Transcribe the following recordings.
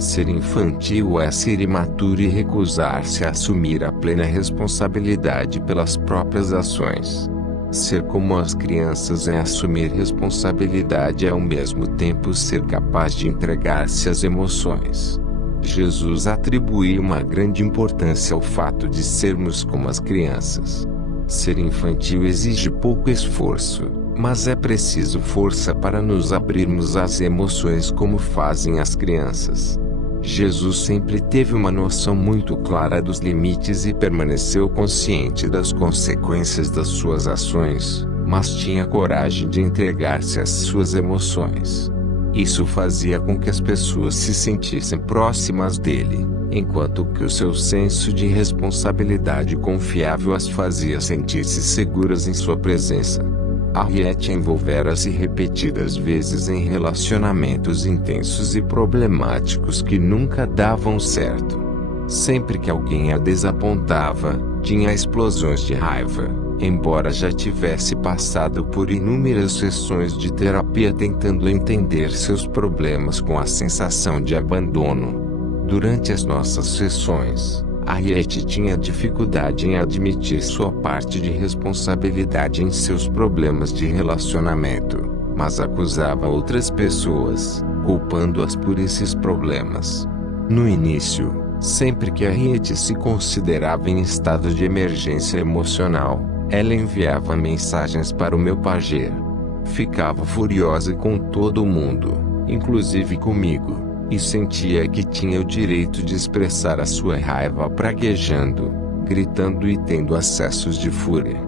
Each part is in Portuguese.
Ser infantil é ser imaturo e recusar-se a assumir a plena responsabilidade pelas próprias ações. Ser como as crianças é assumir responsabilidade e ao mesmo tempo ser capaz de entregar-se às emoções. Jesus atribuiu uma grande importância ao fato de sermos como as crianças. Ser infantil exige pouco esforço, mas é preciso força para nos abrirmos às emoções como fazem as crianças. Jesus sempre teve uma noção muito clara dos limites e permaneceu consciente das consequências das suas ações, mas tinha coragem de entregar-se às suas emoções. Isso fazia com que as pessoas se sentissem próximas dele, enquanto que o seu senso de responsabilidade confiável as fazia sentir-se seguras em sua presença. Harriet envolvera-se repetidas vezes em relacionamentos intensos e problemáticos que nunca davam certo. Sempre que alguém a desapontava, tinha explosões de raiva, embora já tivesse passado por inúmeras sessões de terapia tentando entender seus problemas com a sensação de abandono. Durante as nossas sessões, Harriet tinha dificuldade em admitir sua parte de responsabilidade em seus problemas de relacionamento, mas acusava outras pessoas, culpando-as por esses problemas. No início, sempre que Harriet se considerava em estado de emergência emocional, ela enviava mensagens para o meu pajem. Ficava furiosa com todo mundo, inclusive comigo, e sentia que tinha o direito de expressar a sua raiva praguejando, gritando e tendo acessos de fúria.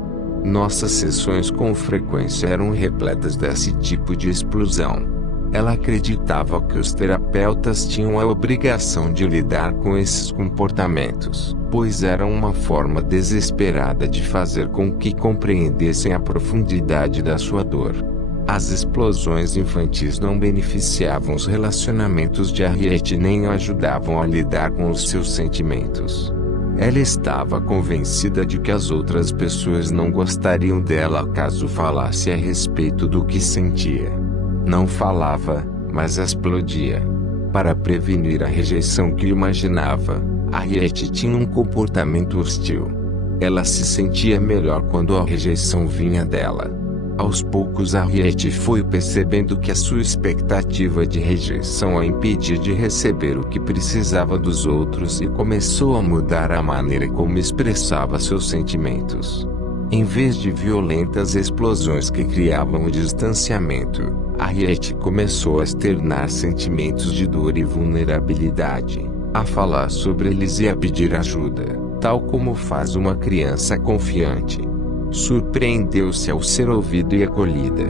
Nossas sessões com frequência eram repletas desse tipo de explosão. Ela acreditava que os terapeutas tinham a obrigação de lidar com esses comportamentos, pois eram uma forma desesperada de fazer com que compreendessem a profundidade da sua dor. As explosões infantis não beneficiavam os relacionamentos de Harriet nem a ajudavam a lidar com os seus sentimentos. Ela estava convencida de que as outras pessoas não gostariam dela caso falasse a respeito do que sentia. Não falava, mas explodia. Para prevenir a rejeição que imaginava, Harriet tinha um comportamento hostil. Ela se sentia melhor quando a rejeição vinha dela. Aos poucos Harriet foi percebendo que a sua expectativa de rejeição a impedia de receber o que precisava dos outros e começou a mudar a maneira como expressava seus sentimentos. Em vez de violentas explosões que criavam o distanciamento, Harriet começou a externar sentimentos de dor e vulnerabilidade, a falar sobre eles e a pedir ajuda, tal como faz uma criança confiante. Surpreendeu-se ao ser ouvida e acolhida.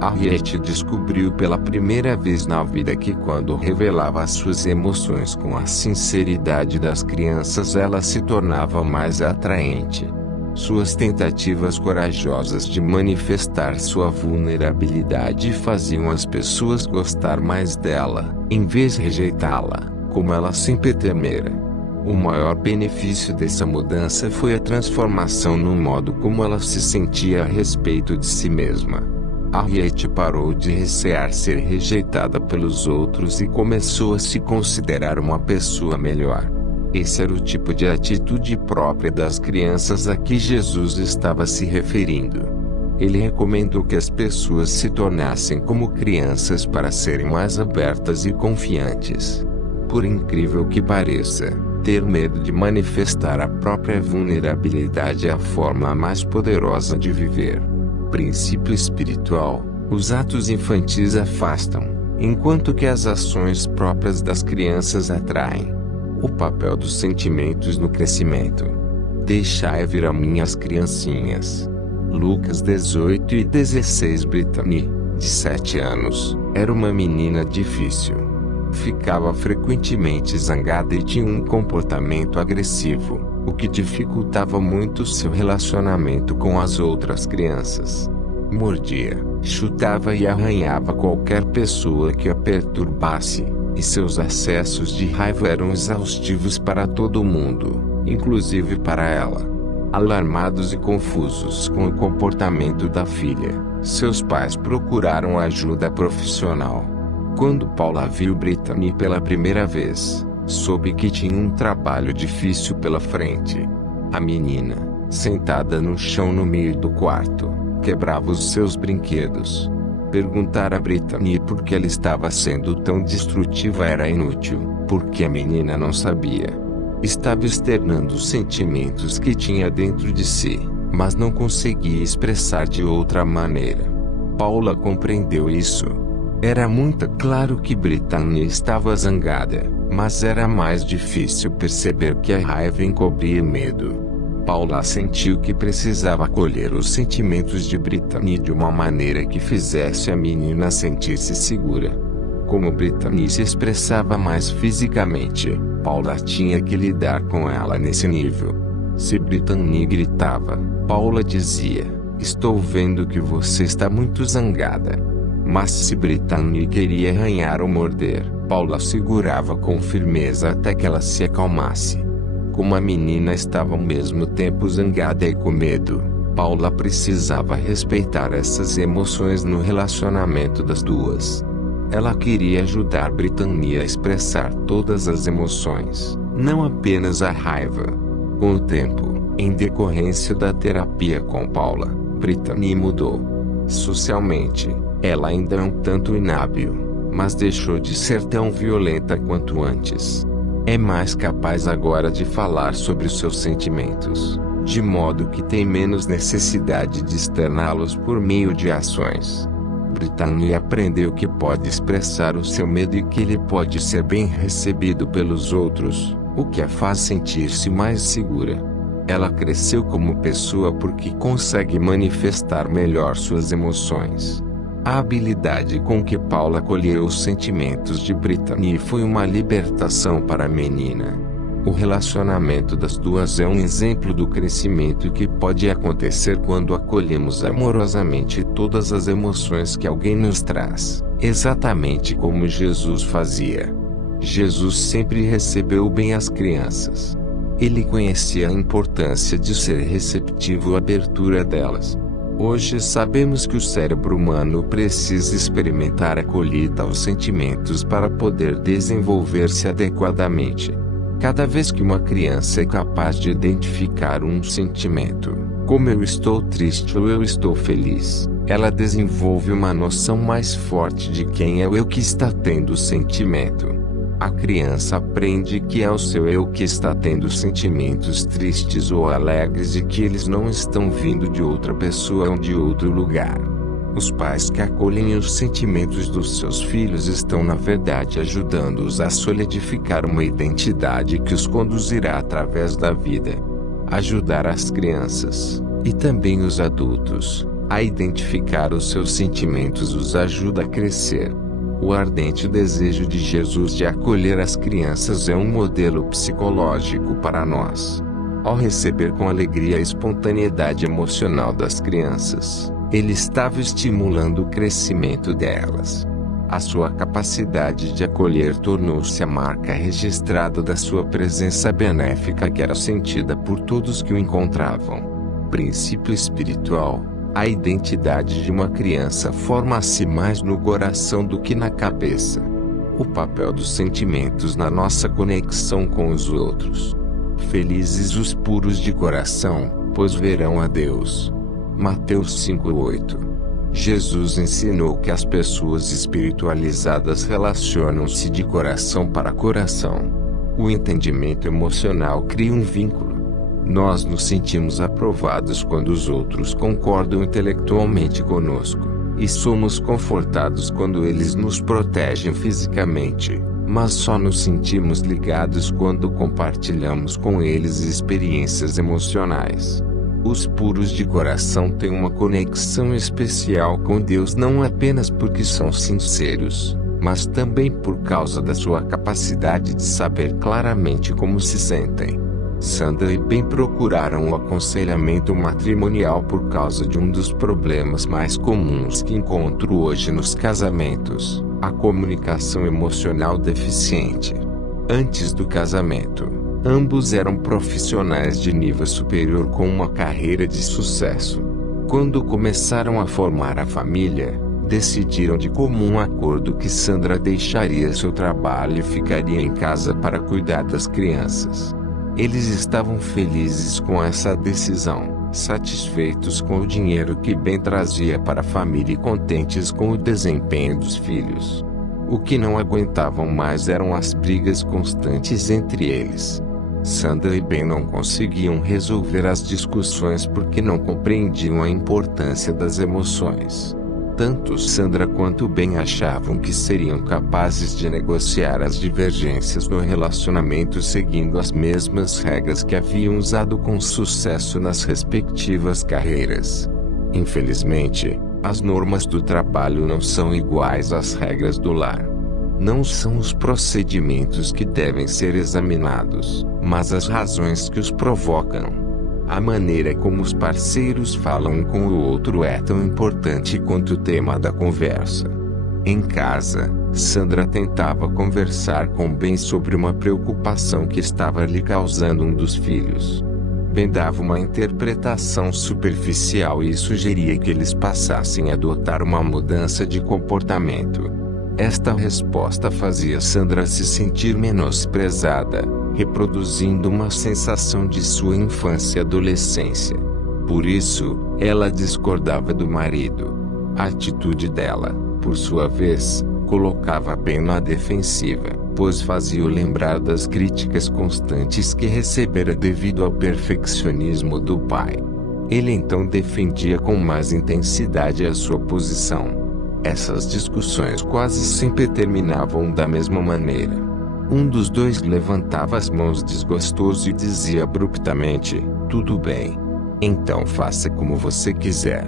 Harriet descobriu pela primeira vez na vida que quando revelava suas emoções com a sinceridade das crianças ela se tornava mais atraente. Suas tentativas corajosas de manifestar sua vulnerabilidade faziam as pessoas gostar mais dela, em vez de rejeitá-la, como ela sempre temera. O maior benefício dessa mudança foi a transformação no modo como ela se sentia a respeito de si mesma. Harriet parou de recear ser rejeitada pelos outros e começou a se considerar uma pessoa melhor. Esse era o tipo de atitude própria das crianças a que Jesus estava se referindo. Ele recomendou que as pessoas se tornassem como crianças para serem mais abertas e confiantes. Por incrível que pareça, ter medo de manifestar a própria vulnerabilidade é a forma mais poderosa de viver. Princípio espiritual: os atos infantis afastam, enquanto que as ações próprias das crianças atraem. O papel dos sentimentos no crescimento. Deixai vir a mim as criancinhas. Lucas 18:16. Brittany, de 7 anos, era uma menina difícil. Ficava frequentemente zangada e tinha um comportamento agressivo, o que dificultava muito seu relacionamento com as outras crianças. Mordia, chutava e arranhava qualquer pessoa que a perturbasse, e seus acessos de raiva eram exaustivos para todo mundo, inclusive para ela. Alarmados e confusos com o comportamento da filha, seus pais procuraram ajuda profissional. Quando Paula viu Brittany pela primeira vez, soube que tinha um trabalho difícil pela frente. A menina, sentada no chão no meio do quarto, quebrava os seus brinquedos. Perguntar a Brittany por que ela estava sendo tão destrutiva era inútil, porque a menina não sabia. Estava externando os sentimentos que tinha dentro de si, mas não conseguia expressar de outra maneira. Paula compreendeu isso. Era muito claro que Brittany estava zangada, mas era mais difícil perceber que a raiva encobria medo. Paula sentiu que precisava acolher os sentimentos de Brittany de uma maneira que fizesse a menina sentir-se segura. Como Brittany se expressava mais fisicamente, Paula tinha que lidar com ela nesse nível. Se Brittany gritava, Paula dizia: "Estou vendo que você está muito zangada." Mas se Brittany queria arranhar ou morder, Paula segurava com firmeza até que ela se acalmasse. Como a menina estava ao mesmo tempo zangada e com medo, Paula precisava respeitar essas emoções no relacionamento das duas. Ela queria ajudar Brittany a expressar todas as emoções, não apenas a raiva. Com o tempo, em decorrência da terapia com Paula, Brittany mudou. Socialmente, ela ainda é um tanto inábil, mas deixou de ser tão violenta quanto antes. É mais capaz agora de falar sobre os seus sentimentos, de modo que tem menos necessidade de externá-los por meio de ações. Brittany aprendeu que pode expressar o seu medo e que ele pode ser bem recebido pelos outros, o que a faz sentir-se mais segura. Ela cresceu como pessoa porque consegue manifestar melhor suas emoções. A habilidade com que Paula acolheu os sentimentos de Brittany foi uma libertação para a menina. O relacionamento das duas é um exemplo do crescimento que pode acontecer quando acolhemos amorosamente todas as emoções que alguém nos traz, exatamente como Jesus fazia. Jesus sempre recebeu bem as crianças. Ele conhecia a importância de ser receptivo à abertura delas. Hoje sabemos que o cérebro humano precisa experimentar acolhida aos sentimentos para poder desenvolver-se adequadamente. Cada vez que uma criança é capaz de identificar um sentimento, como eu estou triste ou eu estou feliz, ela desenvolve uma noção mais forte de quem é o eu que está tendo o sentimento. A criança aprende que é o seu eu que está tendo sentimentos tristes ou alegres e que eles não estão vindo de outra pessoa ou de outro lugar. Os pais que acolhem os sentimentos dos seus filhos estão na verdade ajudando-os a solidificar uma identidade que os conduzirá através da vida. Ajudar as crianças, e também os adultos, a identificar os seus sentimentos os ajuda a crescer. O ardente desejo de Jesus de acolher as crianças é um modelo psicológico para nós. Ao receber com alegria a espontaneidade emocional das crianças, ele estava estimulando o crescimento delas. A sua capacidade de acolher tornou-se a marca registrada da sua presença benéfica que era sentida por todos que o encontravam. Princípio espiritual. A identidade de uma criança forma-se mais no coração do que na cabeça. O papel dos sentimentos na nossa conexão com os outros. Felizes os puros de coração, pois verão a Deus. Mateus 5:8. Jesus ensinou que as pessoas espiritualizadas relacionam-se de coração para coração. O entendimento emocional cria um vínculo. Nós nos sentimos aprovados quando os outros concordam intelectualmente conosco, e somos confortados quando eles nos protegem fisicamente, mas só nos sentimos ligados quando compartilhamos com eles experiências emocionais. Os puros de coração têm uma conexão especial com Deus não apenas porque são sinceros, mas também por causa da sua capacidade de saber claramente como se sentem. Sandra e Ben procuraram o aconselhamento matrimonial por causa de um dos problemas mais comuns que encontro hoje nos casamentos: a comunicação emocional deficiente. Antes do casamento, ambos eram profissionais de nível superior com uma carreira de sucesso. Quando começaram a formar a família, Decidiram de comum acordo que Sandra deixaria seu trabalho e ficaria em casa para cuidar das crianças. Eles estavam felizes com essa decisão, satisfeitos com o dinheiro que Ben trazia para a família e contentes com o desempenho dos filhos. O que não aguentavam mais eram as brigas constantes entre eles. Sandra e Ben não conseguiam resolver as discussões porque não compreendiam a importância das emoções. Tanto Sandra quanto Ben achavam que seriam capazes de negociar as divergências no relacionamento seguindo as mesmas regras que haviam usado com sucesso nas respectivas carreiras. Infelizmente, as normas do trabalho não são iguais às regras do lar. Não são os procedimentos que devem ser examinados, mas as razões que os provocam. A maneira como os parceiros falam um com o outro é tão importante quanto o tema da conversa. Em casa, Sandra tentava conversar com Ben sobre uma preocupação que estava lhe causando um dos filhos. Ben dava uma interpretação superficial e sugeria que eles passassem a adotar uma mudança de comportamento. Esta resposta fazia Sandra se sentir menosprezada, reproduzindo uma sensação de sua infância e adolescência. Por isso, ela discordava do marido. A atitude dela, por sua vez, colocava Ben na defensiva, pois fazia-o lembrar das críticas constantes que recebera devido ao perfeccionismo do pai. Ele então defendia com mais intensidade a sua posição. Essas discussões quase sempre terminavam da mesma maneira. Um dos dois levantava as mãos desgostoso e dizia abruptamente: "Tudo bem. Então faça como você quiser."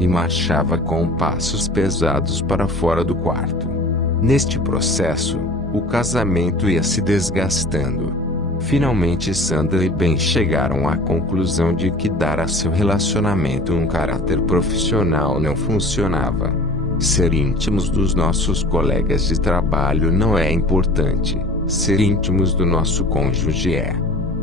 E marchava com passos pesados para fora do quarto. Neste processo, o casamento ia se desgastando. Finalmente Sandra e Ben chegaram à conclusão de que dar a seu relacionamento um caráter profissional não funcionava. Ser íntimos dos nossos colegas de trabalho não é importante. Ser íntimos do nosso cônjuge é.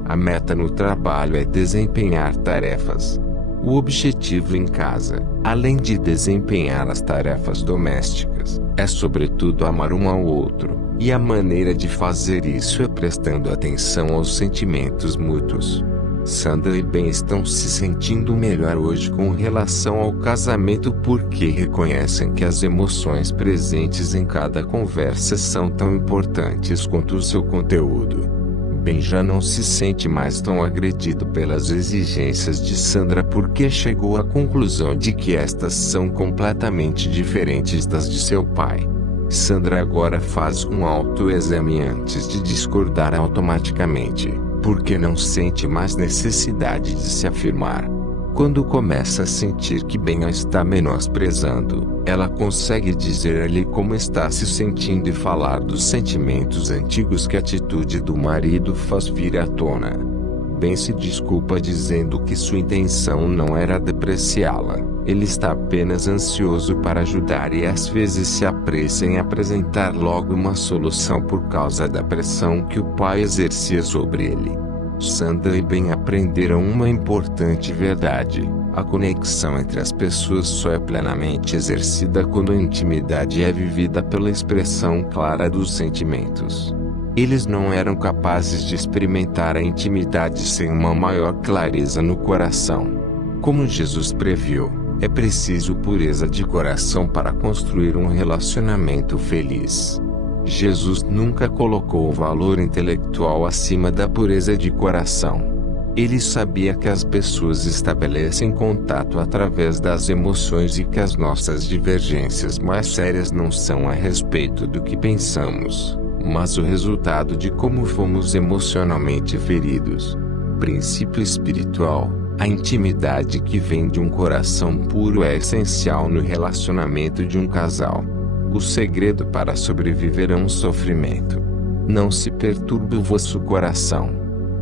A meta no trabalho é desempenhar tarefas. O objetivo em casa, além de desempenhar as tarefas domésticas, é sobretudo amar um ao outro, e a maneira de fazer isso é prestando atenção aos sentimentos mútuos. Sandra e Ben estão se sentindo melhor hoje com relação ao casamento porque reconhecem que as emoções presentes em cada conversa são tão importantes quanto o seu conteúdo. Ben já não se sente mais tão agredido pelas exigências de Sandra porque chegou à conclusão de que estas são completamente diferentes das de seu pai. Sandra agora faz um autoexame antes de discordar automaticamente, porque não sente mais necessidade de se afirmar. Quando começa a sentir que Ben a está menosprezando, ela consegue dizer-lhe como está se sentindo e falar dos sentimentos antigos que a atitude do marido faz vir à tona. Ben se desculpa dizendo que sua intenção não era depreciá-la, ele está apenas ansioso para ajudar e às vezes se apressa em apresentar logo uma solução por causa da pressão que o pai exercia sobre ele. Sandra e Ben aprenderam uma importante verdade: a conexão entre as pessoas só é plenamente exercida quando a intimidade é vivida pela expressão clara dos sentimentos. Eles não eram capazes de experimentar a intimidade sem uma maior clareza no coração. Como Jesus previu, é preciso pureza de coração para construir um relacionamento feliz. Jesus nunca colocou o valor intelectual acima da pureza de coração. Ele sabia que as pessoas estabelecem contato através das emoções e que as nossas divergências mais sérias não são a respeito do que pensamos, mas o resultado de como fomos emocionalmente feridos. Princípio espiritual: a intimidade que vem de um coração puro é essencial no relacionamento de um casal. O segredo para sobreviver a um sofrimento: não se perturbe o vosso coração.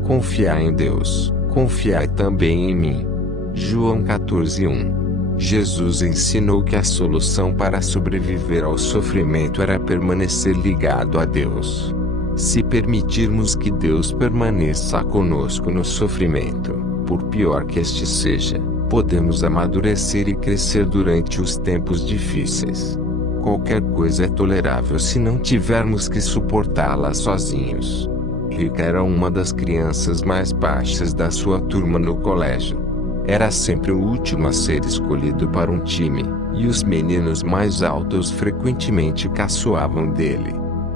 Confiai em Deus, confiai também em mim. João 14:1. Jesus ensinou que a solução para sobreviver ao sofrimento era permanecer ligado a Deus. Se permitirmos que Deus permaneça conosco no sofrimento, por pior que este seja, Podemos amadurecer e crescer durante os tempos difíceis. Qualquer coisa é tolerável se não tivermos que suportá-la sozinhos. Rick era uma das crianças mais baixas da sua turma no colégio. Era sempre o último a ser escolhido para um time, e os meninos mais altos frequentemente caçoavam dele.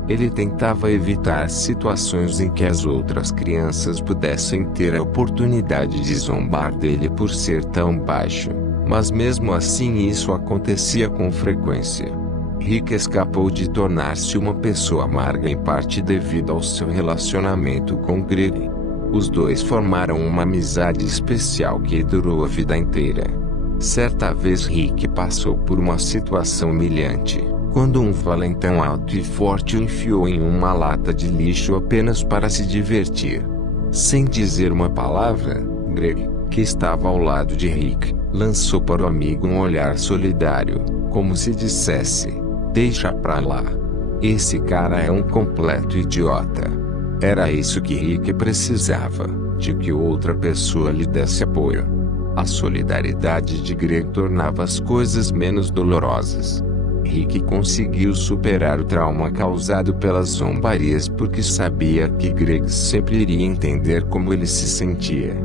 Ele tentava evitar situações em que as outras crianças pudessem ter a oportunidade de zombar dele por ser tão baixo, mas mesmo assim isso acontecia com frequência. Rick escapou de tornar-se uma pessoa amarga em parte devido ao seu relacionamento com Greg. Os dois formaram uma amizade especial que durou a vida inteira. Certa vez Rick passou por uma situação humilhante, quando um valentão alto e forte o enfiou em uma lata de lixo apenas para se divertir. Sem dizer uma palavra, Greg, que estava ao lado de Rick, lançou para o amigo um olhar solidário, como se dissesse: "Deixa pra lá. Esse cara é um completo idiota." Era isso que Rick precisava, de que outra pessoa lhe desse apoio. A solidariedade de Greg tornava as coisas menos dolorosas. Rick conseguiu superar o trauma causado pelas zombarias porque sabia que Greg sempre iria entender como ele se sentia.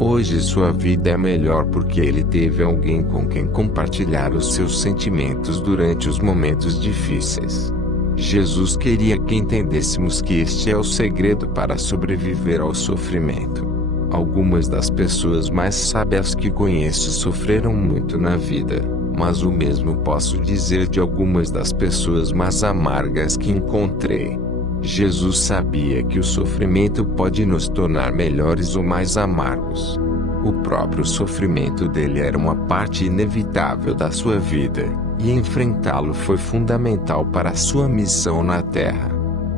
Hoje sua vida é melhor porque ele teve alguém com quem compartilhar os seus sentimentos durante os momentos difíceis. Jesus queria que entendêssemos que este é o segredo para sobreviver ao sofrimento. Algumas das pessoas mais sábias que conheço sofreram muito na vida, mas o mesmo posso dizer de algumas das pessoas mais amargas que encontrei. Jesus sabia que o sofrimento pode nos tornar melhores ou mais amargos. O próprio sofrimento dele era uma parte inevitável da sua vida, e enfrentá-lo foi fundamental para a sua missão na Terra.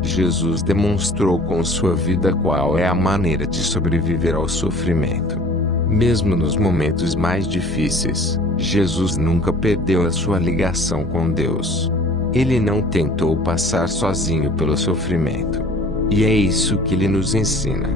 Jesus demonstrou com sua vida qual é a maneira de sobreviver ao sofrimento. Mesmo nos momentos mais difíceis, Jesus nunca perdeu a sua ligação com Deus. Ele não tentou passar sozinho pelo sofrimento. E é isso que ele nos ensina.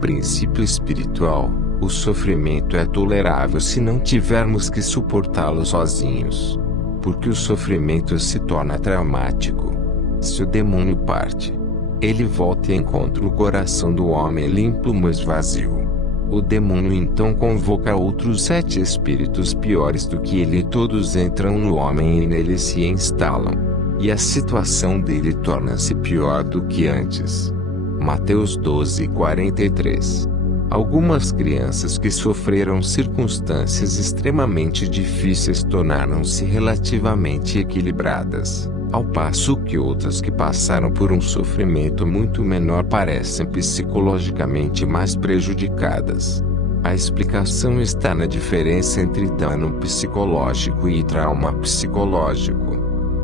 Princípio espiritual: o sofrimento é tolerável se não tivermos que suportá-lo sozinhos. Porque o sofrimento se torna traumático. Se o demônio parte, ele volta e encontra o coração do homem limpo mas vazio. O demônio então convoca outros 7 espíritos piores do que ele, e todos entram no homem e nele se instalam. E a situação dele torna-se pior do que antes. Mateus 12:43. Algumas crianças que sofreram circunstâncias extremamente difíceis tornaram-se relativamente equilibradas, ao passo que outras que passaram por um sofrimento muito menor parecem psicologicamente mais prejudicadas. A explicação está na diferença entre dano psicológico e trauma psicológico.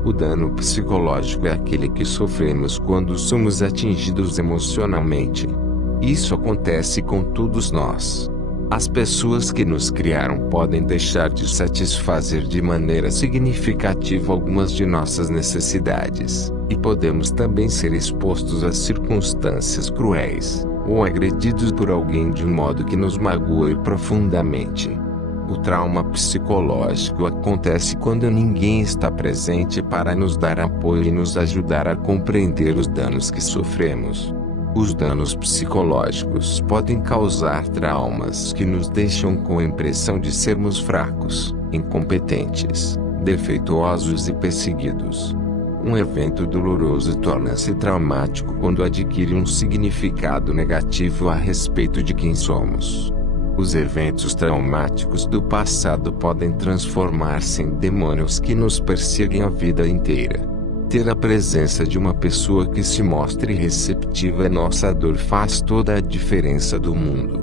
O dano psicológico é aquele que sofremos quando somos atingidos emocionalmente. Isso acontece com todos nós. As pessoas que nos criaram podem deixar de satisfazer de maneira significativa algumas de nossas necessidades, e podemos também ser expostos a circunstâncias cruéis, ou agredidos por alguém de um modo que nos magoe profundamente. O trauma psicológico acontece quando ninguém está presente para nos dar apoio e nos ajudar a compreender os danos que sofremos. Os danos psicológicos podem causar traumas que nos deixam com a impressão de sermos fracos, incompetentes, defeituosos e perseguidos. Um evento doloroso torna-se traumático quando adquire um significado negativo a respeito de quem somos. Os eventos traumáticos do passado podem transformar-se em demônios que nos perseguem a vida inteira. Ter a presença de uma pessoa que se mostre receptiva à nossa dor faz toda a diferença do mundo.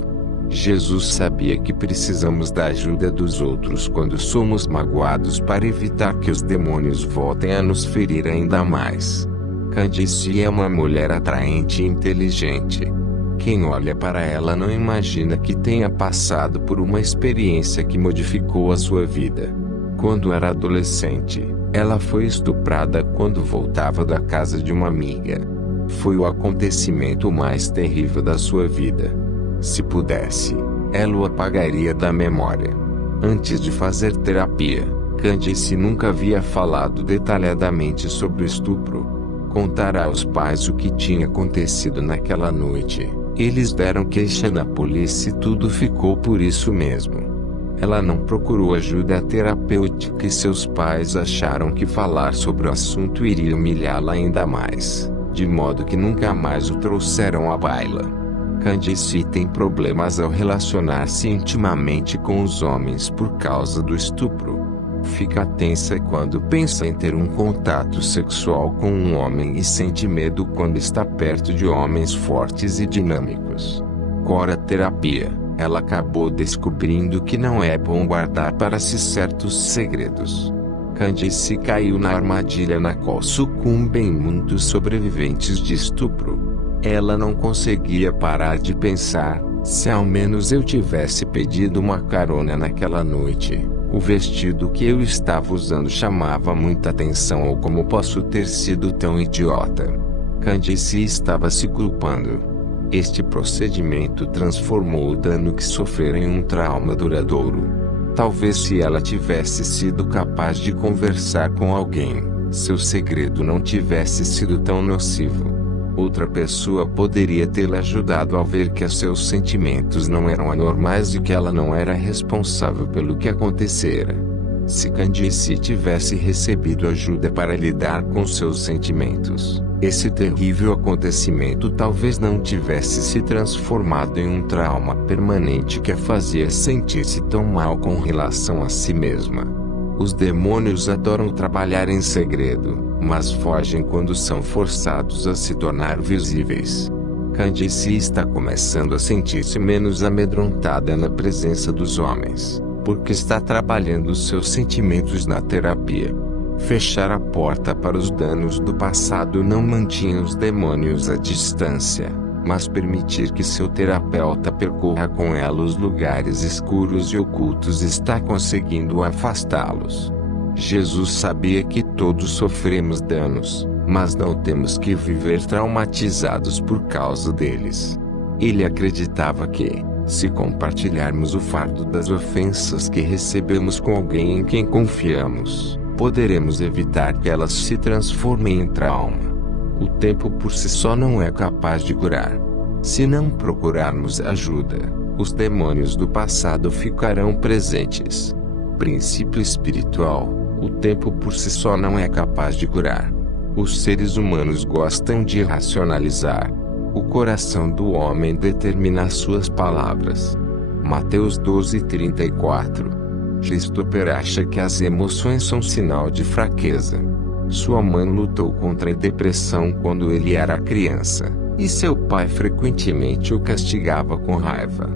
Jesus sabia que precisamos da ajuda dos outros quando somos magoados para evitar que os demônios voltem a nos ferir ainda mais. Candice é uma mulher atraente e inteligente. Quem olha para ela não imagina que tenha passado por uma experiência que modificou a sua vida. Quando era adolescente, ela foi estuprada quando voltava da casa de uma amiga. Foi o acontecimento mais terrível da sua vida. Se pudesse, ela o apagaria da memória. Antes de fazer terapia, Candice nunca havia falado detalhadamente sobre o estupro. Contar aos pais o que tinha acontecido naquela noite. Eles deram queixa na polícia e tudo ficou por isso mesmo. Ela não procurou ajuda terapêutica e seus pais acharam que falar sobre o assunto iria humilhá-la ainda mais, de modo que nunca mais o trouxeram à baila. Candice tem problemas ao relacionar-se intimamente com os homens por causa do estupro. Fica tensa quando pensa em ter um contato sexual com um homem e sente medo quando está perto de homens fortes e dinâmicos. Cora terapia, ela acabou descobrindo que não é bom guardar para si certos segredos. Candice caiu na armadilha na qual sucumbem muitos sobreviventes de estupro. Ela não conseguia parar de pensar: se ao menos eu tivesse pedido uma carona naquela noite. O vestido que eu estava usando chamava muita atenção, ou como posso ter sido tão idiota. Candice estava se culpando. Este procedimento transformou o dano que sofrera em um trauma duradouro. Talvez se ela tivesse sido capaz de conversar com alguém, seu segredo não tivesse sido tão nocivo. Outra pessoa poderia tê-la ajudado a ver que seus sentimentos não eram anormais e que ela não era responsável pelo que acontecera. Se Candice tivesse recebido ajuda para lidar com seus sentimentos, esse terrível acontecimento talvez não tivesse se transformado em um trauma permanente que a fazia sentir-se tão mal com relação a si mesma. Os demônios adoram trabalhar em segredo, mas fogem quando são forçados a se tornar visíveis. Candice está começando a sentir-se menos amedrontada na presença dos homens, porque está trabalhando seus sentimentos na terapia. Fechar a porta para os danos do passado não mantinha os demônios à distância, mas permitir que seu terapeuta percorra com ela os lugares escuros e ocultos está conseguindo afastá-los. Jesus sabia que todos sofremos danos, mas não temos que viver traumatizados por causa deles. Ele acreditava que, se compartilharmos o fardo das ofensas que recebemos com alguém em quem confiamos, poderemos evitar que elas se transformem em trauma. O tempo por si só não é capaz de curar. Se não procurarmos ajuda, os demônios do passado ficarão presentes. Princípio espiritual: o tempo por si só não é capaz de curar. Os seres humanos gostam de racionalizar. O coração do homem determina suas palavras. Mateus 12:34. Christopher acha que as emoções são sinal de fraqueza. Sua mãe lutou contra a depressão quando ele era criança, e seu pai frequentemente o castigava com raiva.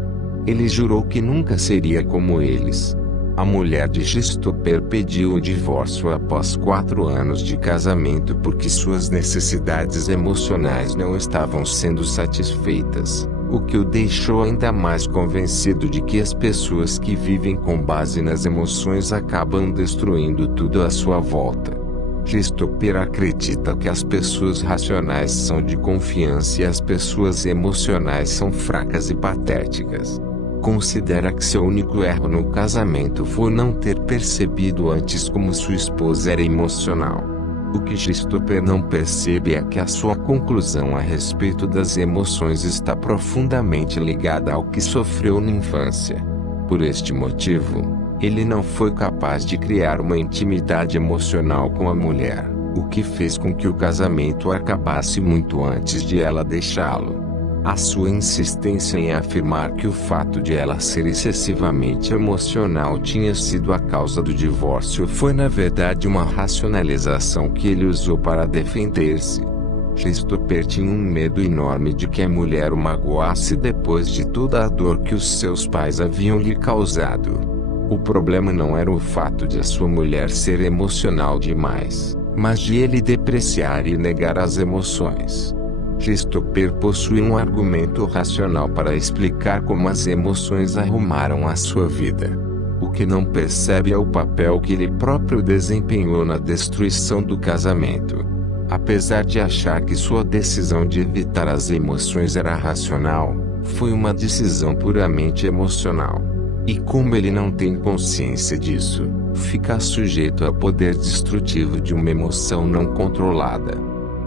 Ele jurou que nunca seria como eles. A mulher de Christopher pediu o divórcio após 4 anos de casamento porque suas necessidades emocionais não estavam sendo satisfeitas, o que o deixou ainda mais convencido de que as pessoas que vivem com base nas emoções acabam destruindo tudo à sua volta. Christopher acredita que as pessoas racionais são de confiança e as pessoas emocionais são fracas e patéticas. Considera que seu único erro no casamento foi não ter percebido antes como sua esposa era emocional. O que Christopher não percebe é que a sua conclusão a respeito das emoções está profundamente ligada ao que sofreu na infância. Por este motivo, ele não foi capaz de criar uma intimidade emocional com a mulher, o que fez com que o casamento acabasse muito antes de ela deixá-lo. A sua insistência em afirmar que o fato de ela ser excessivamente emocional tinha sido a causa do divórcio foi na verdade uma racionalização que ele usou para defender-se. Christopher tinha um medo enorme de que a mulher o magoasse depois de toda a dor que os seus pais haviam lhe causado. O problema não era o fato de a sua mulher ser emocional demais, mas de ele depreciar e negar as emoções. Christopher possui um argumento racional para explicar como as emoções arrumaram a sua vida. O que não percebe é o papel que ele próprio desempenhou na destruição do casamento. Apesar de achar que sua decisão de evitar as emoções era racional, foi uma decisão puramente emocional. E como ele não tem consciência disso, fica sujeito ao poder destrutivo de uma emoção não controlada.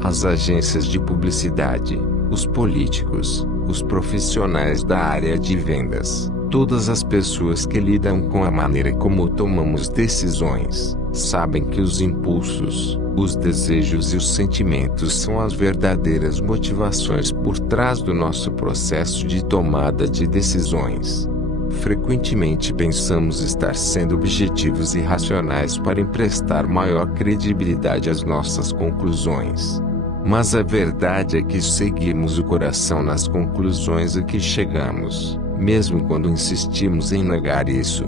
As agências de publicidade, os políticos, os profissionais da área de vendas, todas as pessoas que lidam com a maneira como tomamos decisões, sabem que os impulsos, os desejos e os sentimentos são as verdadeiras motivações por trás do nosso processo de tomada de decisões. Frequentemente pensamos estar sendo objetivos e racionais para emprestar maior credibilidade às nossas conclusões. Mas a verdade é que seguimos o coração nas conclusões a que chegamos, mesmo quando insistimos em negar isso.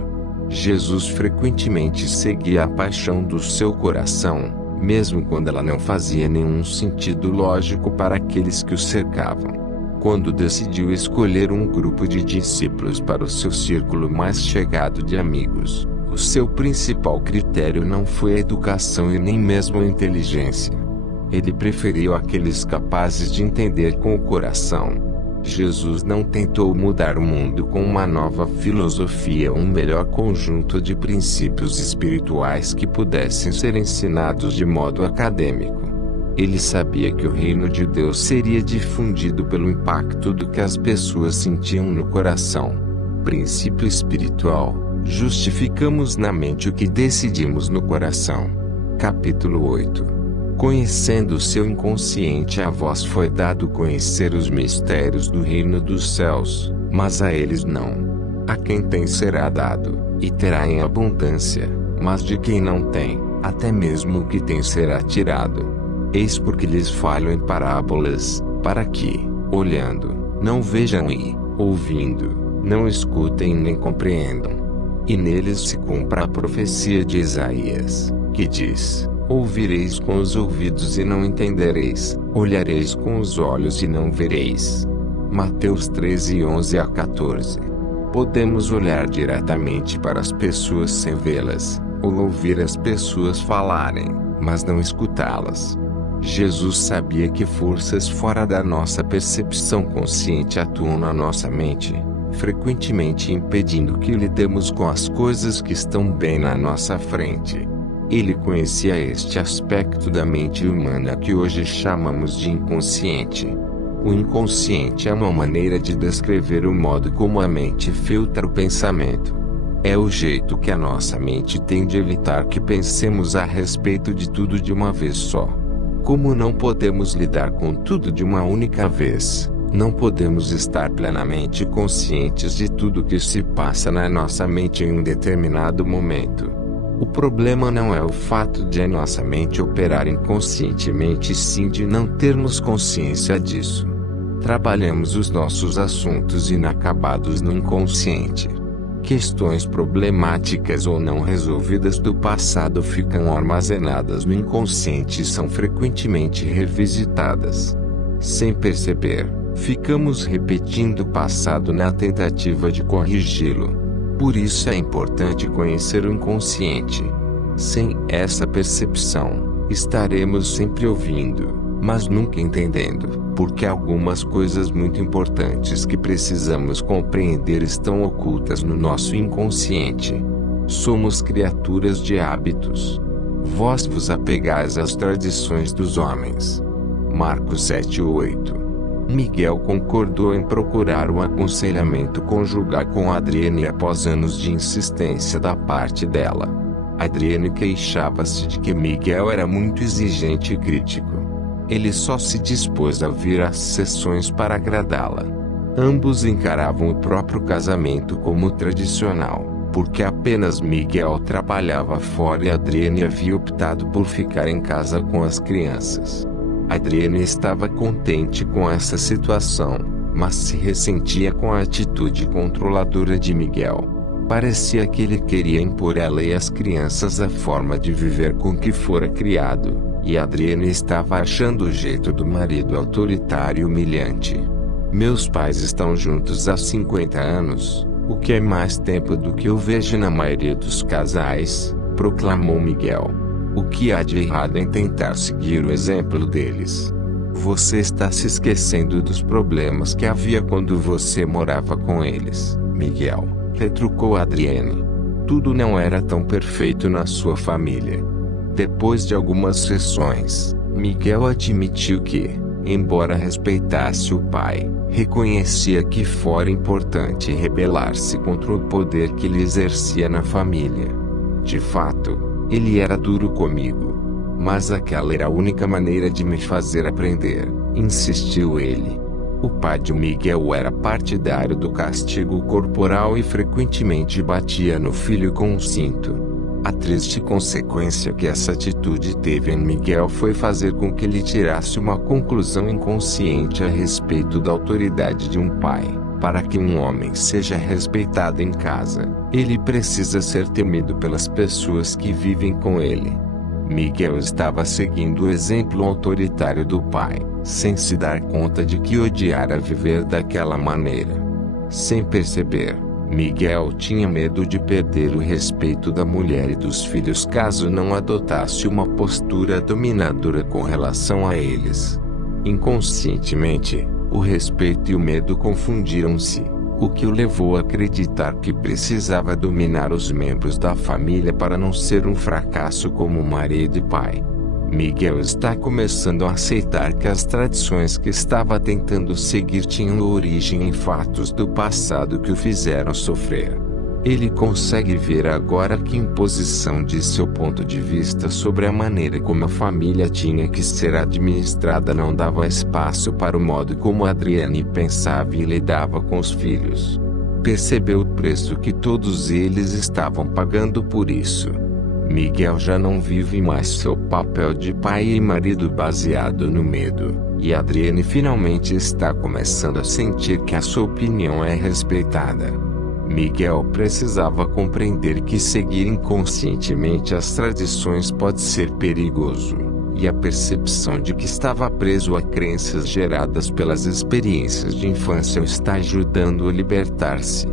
Jesus frequentemente seguia a paixão do seu coração, mesmo quando ela não fazia nenhum sentido lógico para aqueles que o cercavam. Quando decidiu escolher um grupo de discípulos para o seu círculo mais chegado de amigos, o seu principal critério não foi a educação e nem mesmo a inteligência. Ele preferiu aqueles capazes de entender com o coração. Jesus não tentou mudar o mundo com uma nova filosofia ou um melhor conjunto de princípios espirituais que pudessem ser ensinados de modo acadêmico. Ele sabia que o reino de Deus seria difundido pelo impacto do que as pessoas sentiam no coração. Princípio espiritual: justificamos na mente o que decidimos no coração. Capítulo 8. Conhecendo o seu inconsciente, a vós foi dado conhecer os mistérios do reino dos céus, mas a eles não. A quem tem será dado, e terá em abundância, mas de quem não tem, até mesmo o que tem será tirado. Eis porque lhes falo em parábolas, para que, olhando, não vejam e, ouvindo, não escutem nem compreendam. E neles se cumpra a profecia de Isaías, que diz: ouvireis com os ouvidos e não entendereis, olhareis com os olhos e não vereis. Mateus 13, 11 a 14. Podemos olhar diretamente para as pessoas sem vê-las, ou ouvir as pessoas falarem, mas não escutá-las. Jesus sabia que forças fora da nossa percepção consciente atuam na nossa mente, frequentemente impedindo que lidemos com as coisas que estão bem na nossa frente. Ele conhecia este aspecto da mente humana que hoje chamamos de inconsciente. O inconsciente é uma maneira de descrever o modo como a mente filtra o pensamento. É o jeito que a nossa mente tem de evitar que pensemos a respeito de tudo de uma vez só. Como não podemos lidar com tudo de uma única vez, não podemos estar plenamente conscientes de tudo que se passa na nossa mente em um determinado momento. O problema não é o fato de a nossa mente operar inconscientemente, sim de não termos consciência disso. Trabalhamos os nossos assuntos inacabados no inconsciente. Questões problemáticas ou não resolvidas do passado ficam armazenadas no inconsciente e são frequentemente revisitadas. Sem perceber, ficamos repetindo o passado na tentativa de corrigi-lo. Por isso é importante conhecer o inconsciente. Sem essa percepção, estaremos sempre ouvindo, mas nunca entendendo, porque algumas coisas muito importantes que precisamos compreender estão ocultas no nosso inconsciente. Somos criaturas de hábitos. Vós vos apegais às tradições dos homens. Marcos 7:8. Miguel concordou em procurar o aconselhamento conjugal com Adriane após anos de insistência da parte dela. Adriane queixava-se de que Miguel era muito exigente e crítico. Ele só se dispôs a vir às sessões para agradá-la. Ambos encaravam o próprio casamento como tradicional, porque apenas Miguel trabalhava fora e Adriane havia optado por ficar em casa com as crianças. Adriane estava contente com essa situação, mas se ressentia com a atitude controladora de Miguel. Parecia que ele queria impor a ela e às crianças a forma de viver com que fora criado, e Adriane estava achando o jeito do marido autoritário e humilhante. Meus pais estão juntos há 50 anos, o que é mais tempo do que eu vejo na maioria dos casais, proclamou Miguel. O que há de errado em tentar seguir o exemplo deles? Você está se esquecendo dos problemas que havia quando você morava com eles, Miguel, retrucou Adriane. Tudo não era tão perfeito na sua família. Depois de algumas sessões, Miguel admitiu que, embora respeitasse o pai, reconhecia que fora importante rebelar-se contra o poder que ele exercia na família. De fato, ele era duro comigo. Mas aquela era a única maneira de me fazer aprender, insistiu ele. O pai de Miguel era partidário do castigo corporal e frequentemente batia no filho com um cinto. A triste consequência que essa atitude teve em Miguel foi fazer com que ele tirasse uma conclusão inconsciente a respeito da autoridade de um pai. Para que um homem seja respeitado em casa, ele precisa ser temido pelas pessoas que vivem com ele. Miguel estava seguindo o exemplo autoritário do pai, sem se dar conta de que odiara viver daquela maneira. Sem perceber, Miguel tinha medo de perder o respeito da mulher e dos filhos caso não adotasse uma postura dominadora com relação a eles. Inconscientemente, o respeito e o medo confundiram-se, o que o levou a acreditar que precisava dominar os membros da família para não ser um fracasso como marido e pai. Miguel está começando a aceitar que as tradições que estava tentando seguir tinham origem em fatos do passado que o fizeram sofrer. Ele consegue ver agora que a imposição de seu ponto de vista sobre a maneira como a família tinha que ser administrada não dava espaço para o modo como Adriane pensava e lidava com os filhos. Percebeu o preço que todos eles estavam pagando por isso. Miguel já não vive mais seu papel de pai e marido baseado no medo, e Adriane finalmente está começando a sentir que a sua opinião é respeitada. Miguel precisava compreender que seguir inconscientemente as tradições pode ser perigoso, e a percepção de que estava preso a crenças geradas pelas experiências de infância o está ajudando a libertar-se.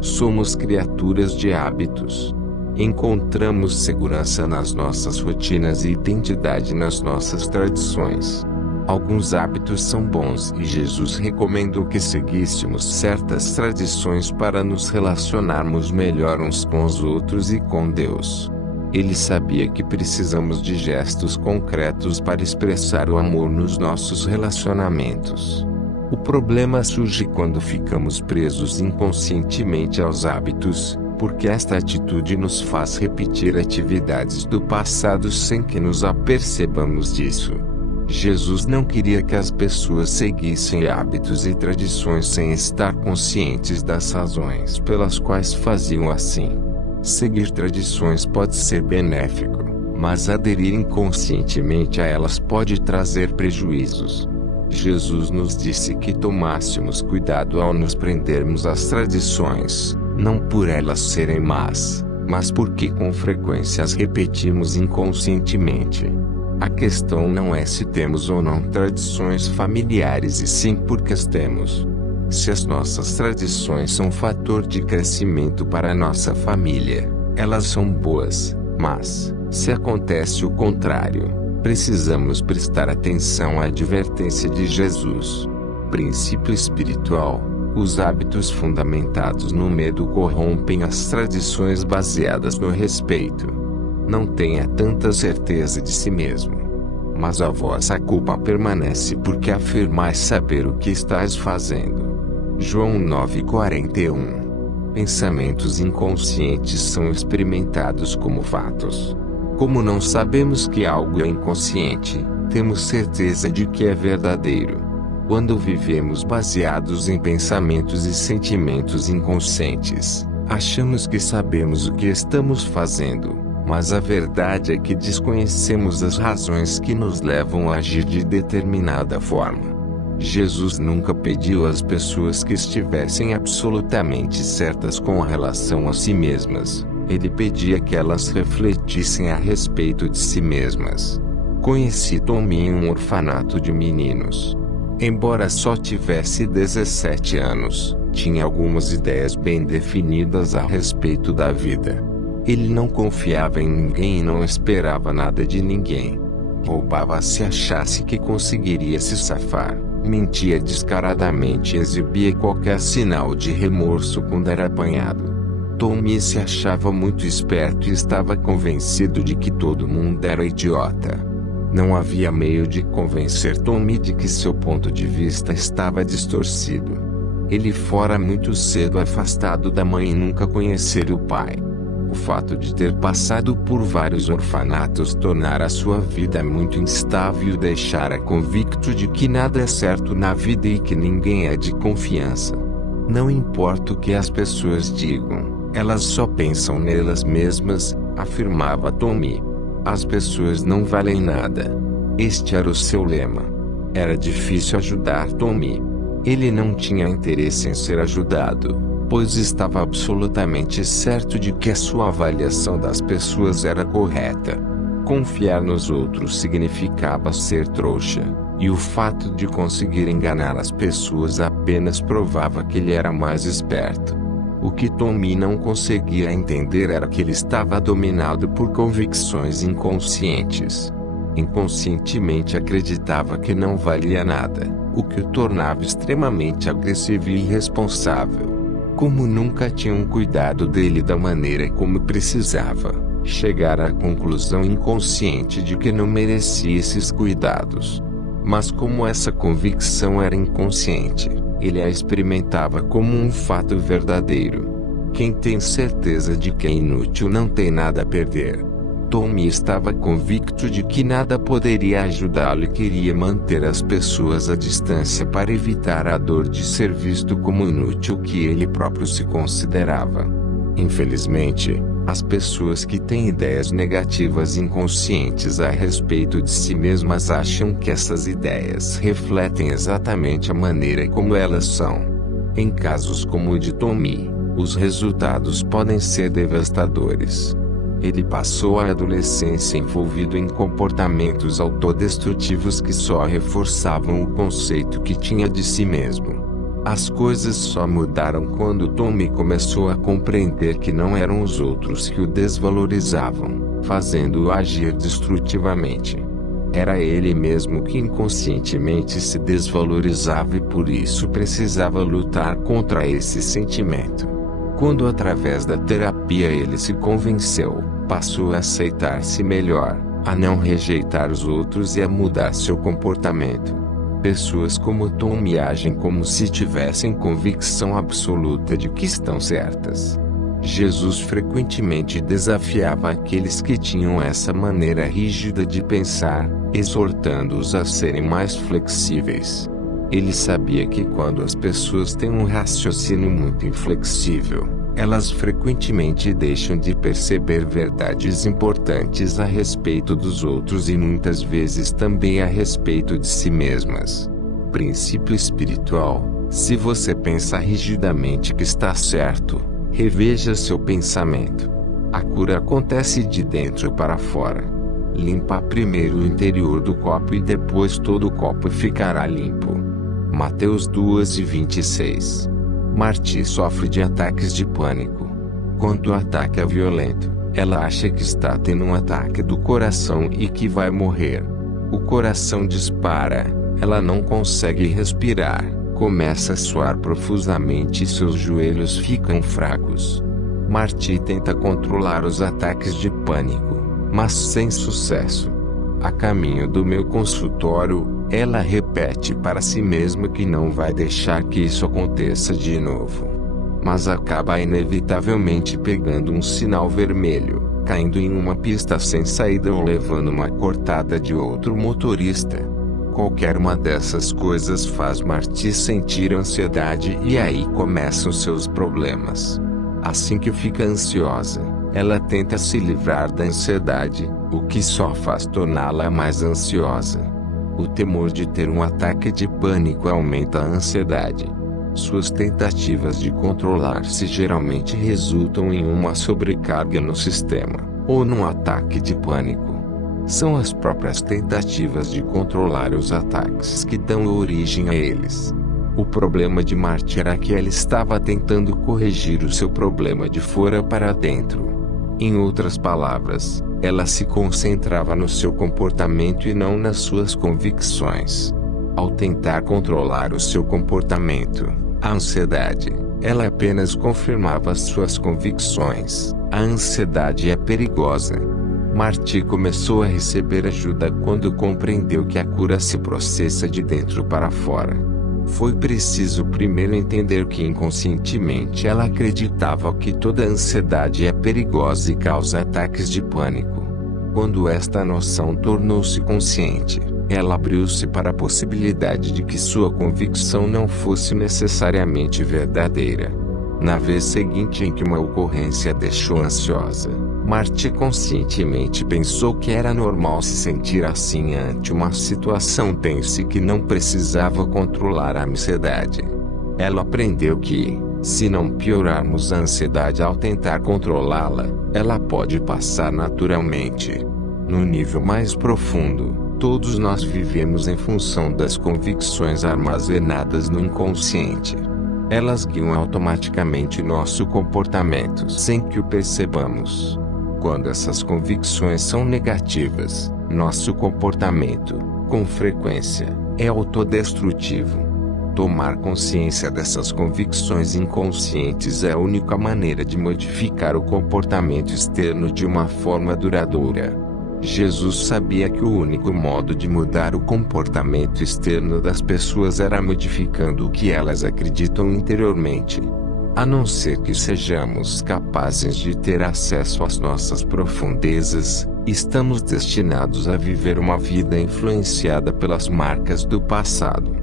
Somos criaturas de hábitos. Encontramos segurança nas nossas rotinas e identidade nas nossas tradições. Alguns hábitos são bons e Jesus recomendou que seguíssemos certas tradições para nos relacionarmos melhor uns com os outros e com Deus. Ele sabia que precisamos de gestos concretos para expressar o amor nos nossos relacionamentos. O problema surge quando ficamos presos inconscientemente aos hábitos, porque esta atitude nos faz repetir atividades do passado sem que nos apercebamos disso. Jesus não queria que as pessoas seguissem hábitos e tradições sem estar conscientes das razões pelas quais faziam assim. Seguir tradições pode ser benéfico, mas aderir inconscientemente a elas pode trazer prejuízos. Jesus nos disse que tomássemos cuidado ao nos prendermos às tradições, não por elas serem más, mas porque com frequência as repetimos inconscientemente. A questão não é se temos ou não tradições familiares e sim porque as temos. Se as nossas tradições são fator de crescimento para a nossa família, elas são boas, mas, se acontece o contrário, precisamos prestar atenção à advertência de Jesus. Princípio espiritual: os hábitos fundamentados no medo corrompem as tradições baseadas no respeito. Não tenha tanta certeza de si mesmo, mas a vossa culpa permanece porque afirmais saber o que estás fazendo. João 9:41. Pensamentos inconscientes são experimentados como fatos. Como não sabemos que algo é inconsciente, temos certeza de que é verdadeiro. Quando vivemos baseados em pensamentos e sentimentos inconscientes, achamos que sabemos o que estamos fazendo, mas a verdade é que desconhecemos as razões que nos levam a agir de determinada forma. Jesus nunca pediu às pessoas que estivessem absolutamente certas com relação a si mesmas. Ele pedia que elas refletissem a respeito de si mesmas. Conheci Tommy em um orfanato de meninos. Embora só tivesse 17 anos, tinha algumas ideias bem definidas a respeito da vida. Ele não confiava em ninguém e não esperava nada de ninguém. Roubava se achasse que conseguiria se safar, mentia descaradamente e exibia qualquer sinal de remorso quando era apanhado. Tommy se achava muito esperto e estava convencido de que todo mundo era idiota. Não havia meio de convencer Tommy de que seu ponto de vista estava distorcido. Ele fora muito cedo afastado da mãe e nunca conhecer o pai. O fato de ter passado por vários orfanatos tornara sua vida muito instável e o deixara convicto de que nada é certo na vida e que ninguém é de confiança. Não importa o que as pessoas digam, elas só pensam nelas mesmas, afirmava Tommy. As pessoas não valem nada. Este era o seu lema. Era difícil ajudar Tommy. Ele não tinha interesse em ser ajudado, pois estava absolutamente certo de que a sua avaliação das pessoas era correta. Confiar nos outros significava ser trouxa, e o fato de conseguir enganar as pessoas apenas provava que ele era mais esperto. O que Tommy não conseguia entender era que ele estava dominado por convicções inconscientes. Inconscientemente acreditava que não valia nada, o que o tornava extremamente agressivo e irresponsável. Como nunca tinham cuidado dele da maneira como precisava, chegara à conclusão inconsciente de que não merecia esses cuidados. Mas como essa convicção era inconsciente, ele a experimentava como um fato verdadeiro. Quem tem certeza de que é inútil não tem nada a perder. Tommy estava convicto de que nada poderia ajudá-lo e queria manter as pessoas à distância para evitar a dor de ser visto como inútil que ele próprio se considerava. Infelizmente, as pessoas que têm ideias negativas inconscientes a respeito de si mesmas acham que essas ideias refletem exatamente a maneira como elas são. Em casos como o de Tommy, os resultados podem ser devastadores. Ele passou a adolescência envolvido em comportamentos autodestrutivos que só reforçavam o conceito que tinha de si mesmo. As coisas só mudaram quando Tommy começou a compreender que não eram os outros que o desvalorizavam, fazendo-o agir destrutivamente. Era ele mesmo que inconscientemente se desvalorizava e por isso precisava lutar contra esse sentimento. Quando através da terapia ele se convenceu, passou a aceitar-se melhor, a não rejeitar os outros e a mudar seu comportamento. Pessoas como Tommy agem como se tivessem convicção absoluta de que estão certas. Jesus frequentemente desafiava aqueles que tinham essa maneira rígida de pensar, exortando-os a serem mais flexíveis. Ele sabia que quando as pessoas têm um raciocínio muito inflexível, elas frequentemente deixam de perceber verdades importantes a respeito dos outros e muitas vezes também a respeito de si mesmas. Princípio espiritual: se você pensa rigidamente que está certo, reveja seu pensamento. A cura acontece de dentro para fora. Limpa primeiro o interior do copo e depois todo o copo ficará limpo. Mateus 2:26. Marty sofre de ataques de pânico. Quando o ataque é violento, ela acha que está tendo um ataque do coração e que vai morrer. O coração dispara, ela não consegue respirar, começa a suar profusamente e seus joelhos ficam fracos. Marty tenta controlar os ataques de pânico, mas sem sucesso. A caminho do meu consultório, ela repete para si mesma que não vai deixar que isso aconteça de novo. Mas acaba inevitavelmente pegando um sinal vermelho, caindo em uma pista sem saída ou levando uma cortada de outro motorista. Qualquer uma dessas coisas faz Marty sentir ansiedade e aí começam seus problemas. Assim que fica ansiosa, ela tenta se livrar da ansiedade, o que só faz torná-la mais ansiosa. O temor de ter um ataque de pânico aumenta a ansiedade. Suas tentativas de controlar-se geralmente resultam em uma sobrecarga no sistema, ou num ataque de pânico. São as próprias tentativas de controlar os ataques que dão origem a eles. O problema de Marty era que ela estava tentando corrigir o seu problema de fora para dentro. Em outras palavras, ela se concentrava no seu comportamento e não nas suas convicções. Ao tentar controlar o seu comportamento, a ansiedade, Ela apenas confirmava suas convicções. A ansiedade é perigosa. Marty começou a receber ajuda quando compreendeu que a cura se processa de dentro para fora. Foi preciso primeiro entender que inconscientemente ela acreditava que toda ansiedade é perigosa e causa ataques de pânico. Quando esta noção tornou-se consciente, ela abriu-se para a possibilidade de que sua convicção não fosse necessariamente verdadeira. Na vez seguinte em que uma ocorrência a deixou ansiosa, Marty conscientemente pensou que era normal se sentir assim ante uma situação tensa e que não precisava controlar a ansiedade. Ela aprendeu que, se não piorarmos a ansiedade ao tentar controlá-la, ela pode passar naturalmente. No nível mais profundo, todos nós vivemos em função das convicções armazenadas no inconsciente. Elas guiam automaticamente nosso comportamento sem que o percebamos. Quando essas convicções são negativas, nosso comportamento, com frequência, é autodestrutivo. Tomar consciência dessas convicções inconscientes é a única maneira de modificar o comportamento externo de uma forma duradoura. Jesus sabia que o único modo de mudar o comportamento externo das pessoas era modificando o que elas acreditam interiormente. A não ser que sejamos capazes de ter acesso às nossas profundezas, estamos destinados a viver uma vida influenciada pelas marcas do passado.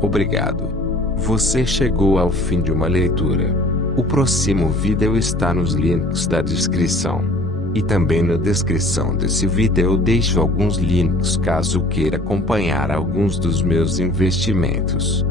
Obrigado. Você chegou ao fim de uma leitura. O próximo vídeo está nos links da descrição. E também na descrição desse vídeo eu deixo alguns links caso queira acompanhar alguns dos meus investimentos.